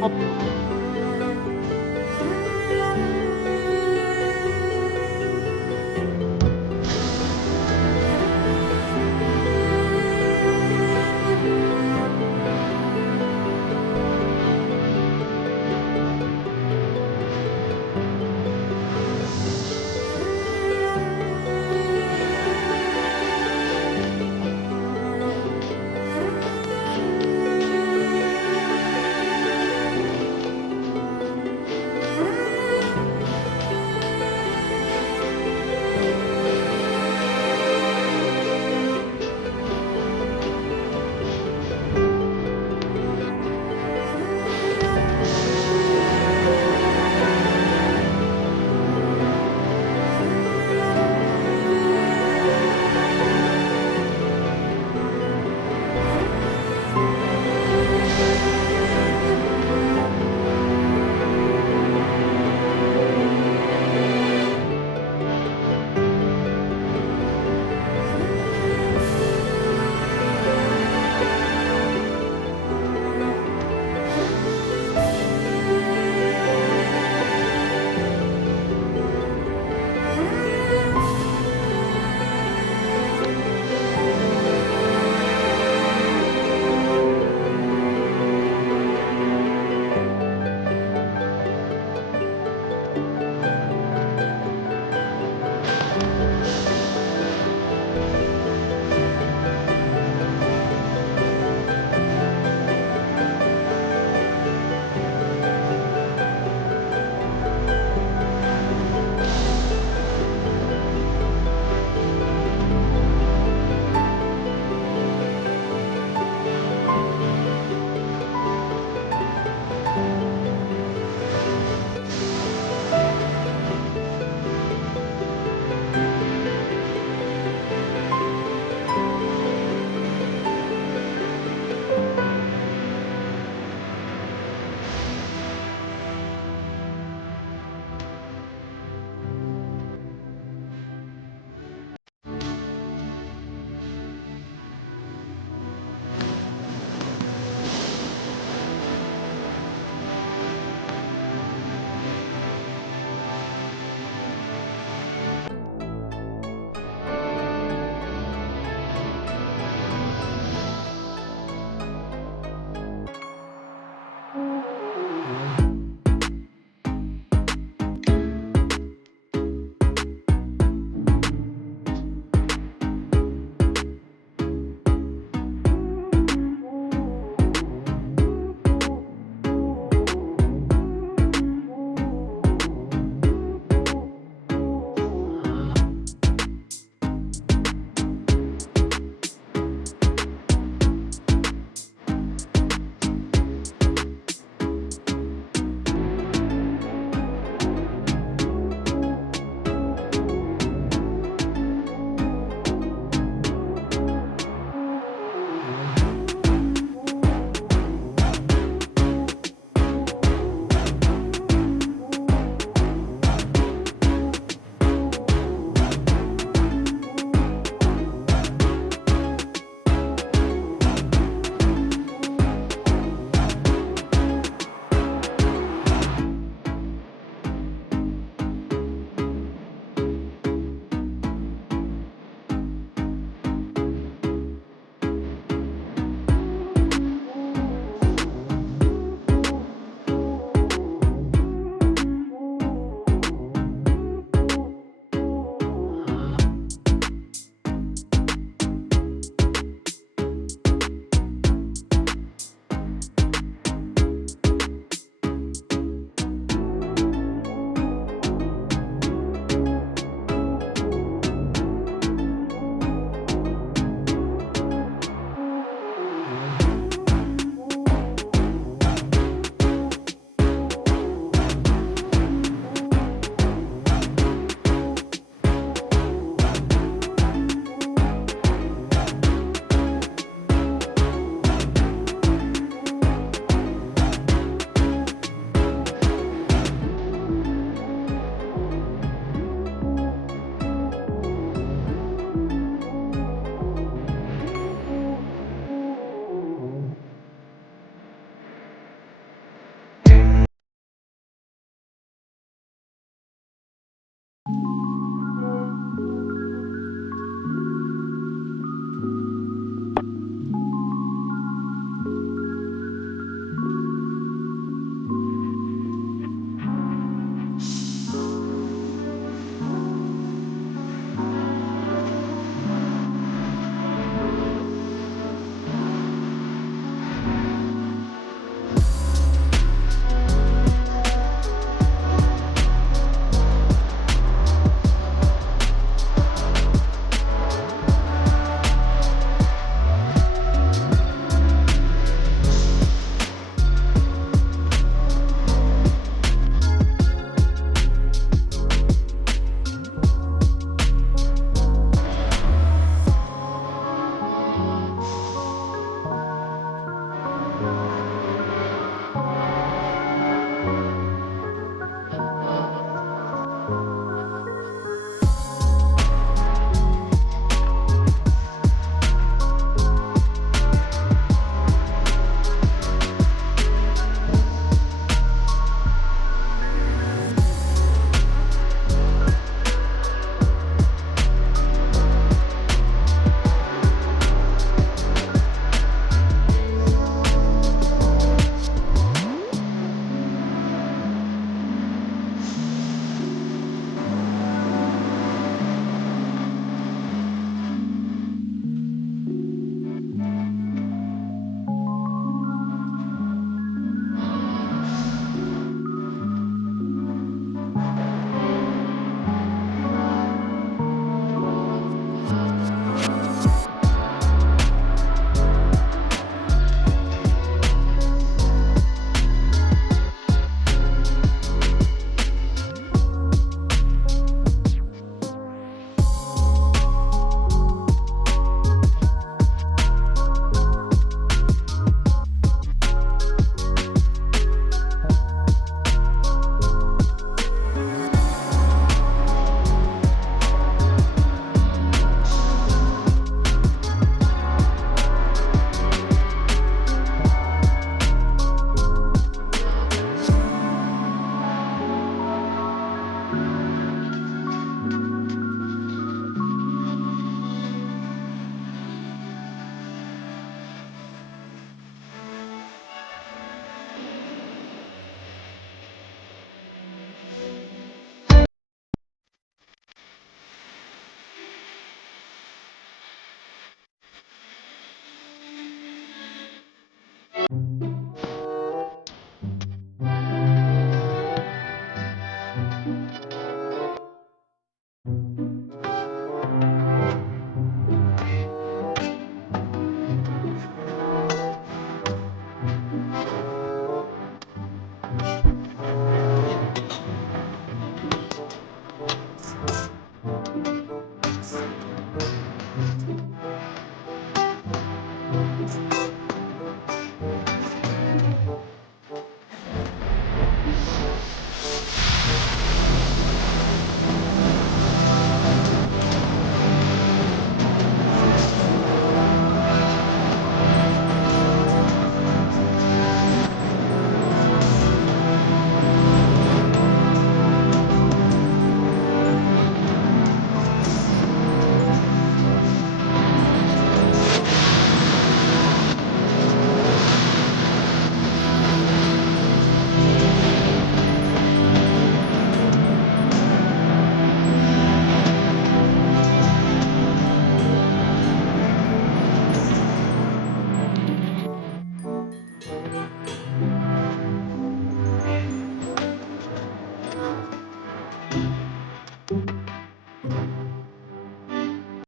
어,